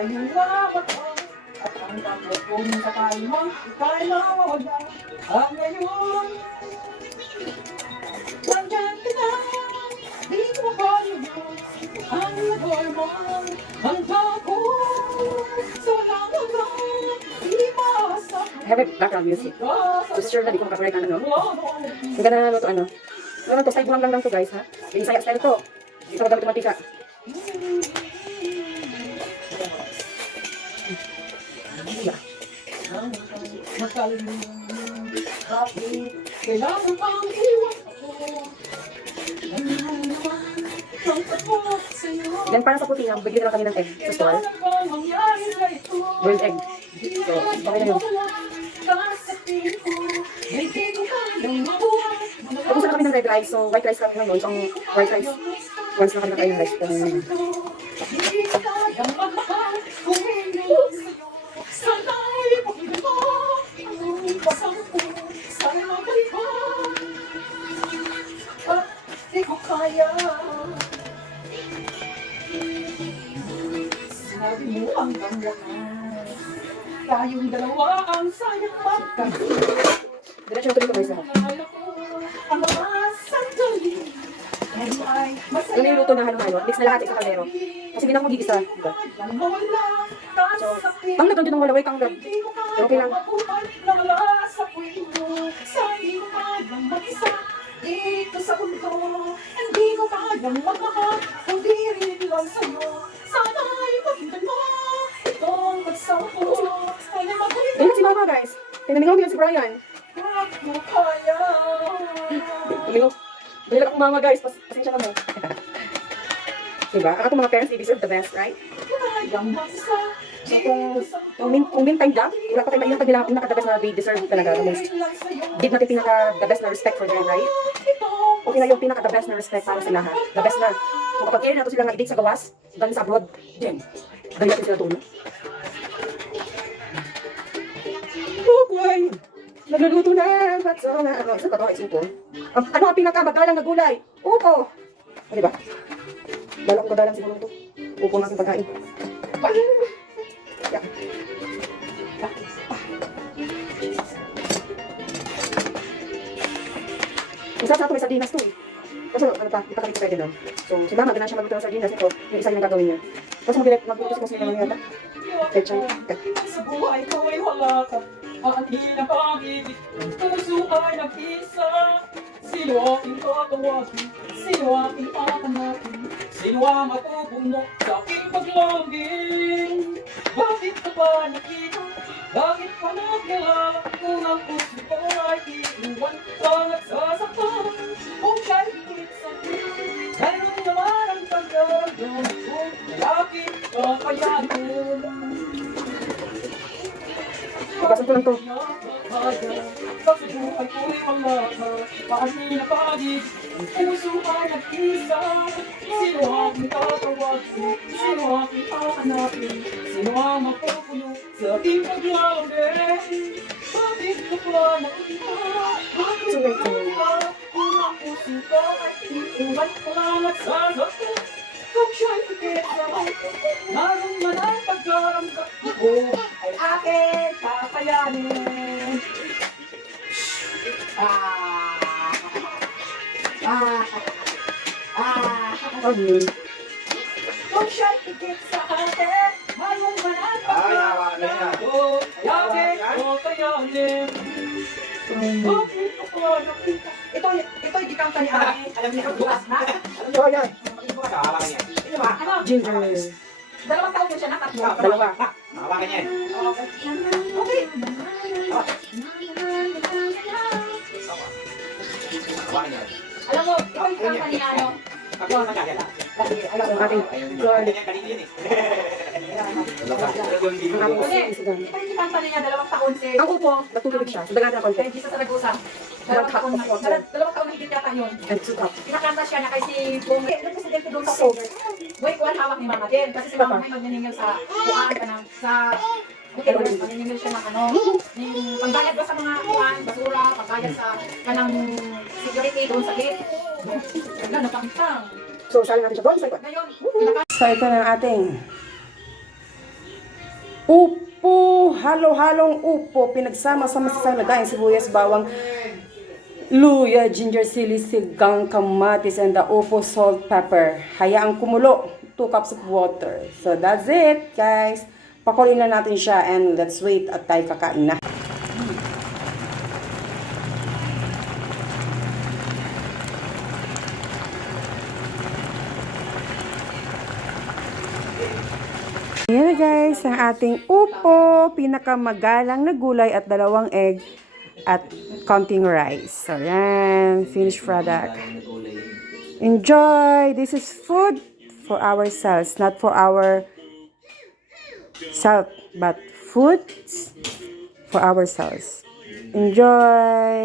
sa'yo lamatang at ang kapatong sa kalmang ika'y mawala. Ang ngayon, nandyan ka na, di ko mapaliwan ang nagormang ang tako. So lang hanggang di maasa. I have a background music. So sure na di ko makakorek ano. Ang ganda na to ano. Ano to, side buhang lang to guys ha. Yung saya style to. Hindi sa magamit mantika. Kailangan pang iwan ako. Then para sa puti nga, bigyan na lang kami ng egg sa store. Boiled egg. So, okay na yun. Tapos na kami ng red rice. So, white rice kami ng isang white rice. Once na kami nakain ng rice. Di ko kaya. Sinabi mo hanggang wakas. Tayong dalawa ang sayang magkakaroon. Diretso na tuloy ko guys. Ang mga sandali ay masaya. Yung niluto na halo-halo, mix na lahat sa isang kaldero. Kasi hindi na ako magigisa. Diba? So, pang nagawin din ng walaway kang gab. Okay lang. Dito sa mundo, hindi ko kayang magmahal, kundi rin lang sa'yo. Sana ay pakinggan mo itong pagsama ko. Ay magaling Ayun si Mama guys. Pinamigaw niya si Brian. mo kaya. Tumingo. Dahil akong Mama guys. Pasensya kami. Diba? Ang atong mga parents, they deserve the best, right? Kayang mag-isa. So kung meantime lang, wala pa tayo mainang pag nila pinaka-the best na they deserve talaga. The most. Give natin pinaka-the best na respect for them, right? Okay na yung pinaka-the best na respect para sila ha. The best na. So kapag kaya nato sila nga i-date sa gawas, dahil sa abroad, then, dahil natin sila tulong. Okay. Nagluluto na. Ba't so na ano? Isa pa ito, isipon. Ano ang pinaka-bagalang na gulay? Upo. O diba? Lalo kong bagalang siguro ito. Upo ng aking pagkain. Yeah. Isa sa ito may sardinas to eh. Kasi ano pa, di pa kami pwede no. So si Mama gana siya magluto ng sardinas ito. Yung isa yung gagawin niya. Tapos magluto si Masina ng yata. Pechay. Sa buhay ko ay wala ka. Ang hirap pag-ibig. Ang puso ay nag-isa. Sino aking tatawagin? Sino aking hahanapin? Sino ang matupuno sa aking paglambing? Bakit ka ba nakita? Bakit ka nagkala? Kung ang puso ko ay iiwan ka nagsasaktan. Kung siya'y higit sa akin, mayroon naman ang pagdaramdam ko. Lalaki ka kaya doon. Pagkasan ko lang to. Sa buhay ko'y wala ka. Paanina pag-ibig, ang puso ay nag-isa. Sino aking tatawagin? Sino aking hahanapin? Sino ang mapupuno sa aking paglalambing? Bakit ka ba nakita? Bakit ka ba? Kung ang puso ko ay iiwan ko lang at sasaktan. Kung siya'y higit sa akin, naroon man ang pagkaramdam ko ay aking kakayanin. Okay. Kung siya'y higit sa akin, naroon man ang pagkaramdam ko ay aking kakayanin. Bakit ka ba nakita? Ito yung kanta ni Ate. Alam niya, bukas na. So ayan. Ano? Ginger. Dalawang taon yun siya na, tatlo. Dalawa. Hawakan niya. Okay. Hawakan niya. Alam mo, ito yung kanta ni ano. Ako ang magkakala. Yung ating girl. Ganyan kanina yun eh. Ang ako si Instagram. Ito yung kanta niya, dalawang taon si... Ang upo, natutulog siya. So dagan na konti. Kay Jesus Saragosa. Dalawang taon na higit yata yun. And so top. Kinakanta siya na kay si Bong. Ilan presidente doon sa October. Wait, kuwan hawak ni Mama din. Kasi si Mama may magniningil sa kuwan ka na. Sa... Okay, magniningil siya ng ano. Yung pangbayad ba sa mga kuwan, basura, pangbayad sa kanang security doon sa gate. Wala, napangtang. So sali natin siya doon sa ikot. Ngayon, So ito na ang ating Upo, halo-halong upo, pinagsama-sama sa lagayan, sibuyas, bawang, luya, ginger, sili, sigang, kamatis, and the upo, salt, pepper. Hayaang kumulo, 2 cups of water. So that's it, guys. Pakuloyin na natin siya and let's wait at tayo kakain na. Ayan na guys, ang ating upo, pinakamagalang na gulay at 2 egg at konting rice. So yan, finished product. Enjoy! This is food for ourselves, not for our self, but food for ourselves. Enjoy!